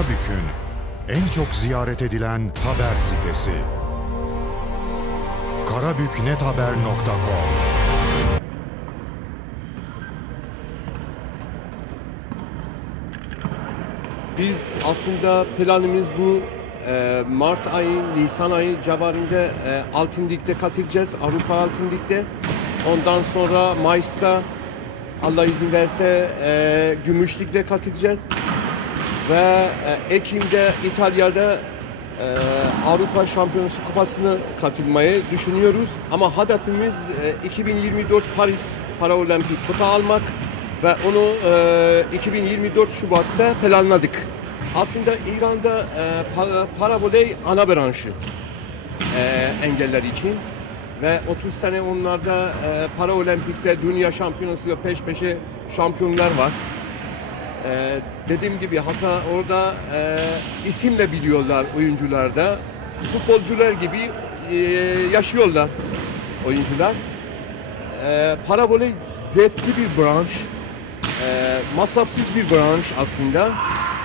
Karabük'ün en çok ziyaret edilen haber sitesi. karabüknethaber.com Biz aslında planımız bu e, Mart ayı, Nisan ayı civarında e, Altın Lig'de katılacağız. Avrupa Altın Lig'de. Ondan sonra Mayıs'ta Allah izin verse e, Gümüş Lig'de katılacağız. Ve e, Ekim'de İtalya'da e, Avrupa Şampiyonası Kupası'nı katılmayı düşünüyoruz. Ama hedefimiz e, 2024 Paris Paraolimpik kupa almak ve onu e, 2024 Şubat'ta planladık. Aslında İran'da e, para, ana branşı e, engeller için ve 30 sene onlarda e, Paraolimpik'te dünya şampiyonası ve peş peşe şampiyonlar var. Ee, dediğim gibi hatta orada e, isimle biliyorlar oyuncular da. Futbolcular gibi e, yaşıyorlar oyuncular. E, para voley zevkli bir branş. E, masrafsız bir branş aslında.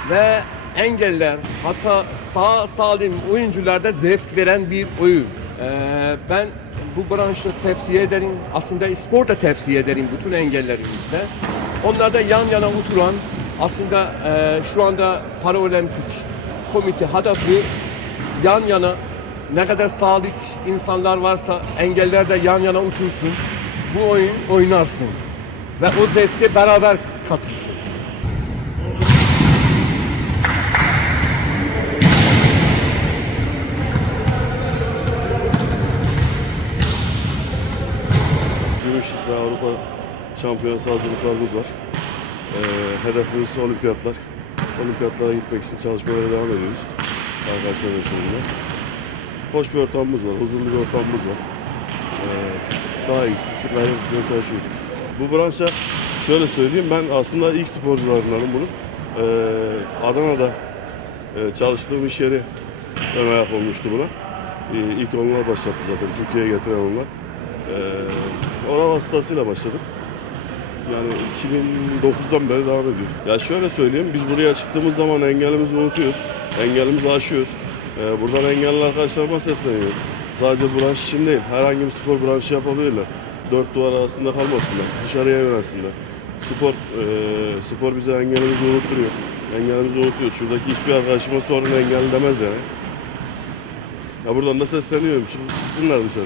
Ve engeller hatta sağ salim oyuncularda zevk veren bir oyun. E, ben bu branşı tavsiye ederim. Aslında spor da tavsiye ederim bütün engellerimizde. Onlarda yan yana oturan aslında e, şu anda Paraolimpik Komite hedefi yan yana ne kadar sağlık insanlar varsa engeller de yan yana otursun. Bu oyun oynarsın. Ve o zevkte beraber katılsın. Gümüşlük ve Avrupa Şampiyonası hazırlıklarımız var. Ee, hedefimiz olimpiyatlar. Olimpiyatlara gitmek için çalışmalara devam ediyoruz. Arkadaşlar arasında. Hoş bir ortamımız var, huzurlu bir ortamımız var. Ee, daha iyisi gayret etmeye çalışıyoruz. Bu branşa şöyle söyleyeyim, ben aslında ilk sporcularındanım bunun. Ee, Adana'da e, çalıştığım iş yeri ayak olmuştu buna. Ee, ilk onlar başlattı zaten, Türkiye'ye getiren onlar. Ee, Oral hastasıyla başladım. Yani 2009'dan beri devam ediyoruz. Ya şöyle söyleyeyim, biz buraya çıktığımız zaman engelimizi unutuyoruz. Engelimizi aşıyoruz. Ee, buradan engelli arkadaşlarıma sesleniyorum. Sadece branş için değil, herhangi bir spor branşı yapabilirler. Dört duvar arasında kalmasınlar, dışarıya yönelsinler. Spor, e, spor bize engelimizi unutturuyor. Engelimizi unutuyoruz. Şuradaki hiçbir arkadaşıma sorun engelli demez yani. Ya buradan da sesleniyorum, çık- çıksınlar dışarı.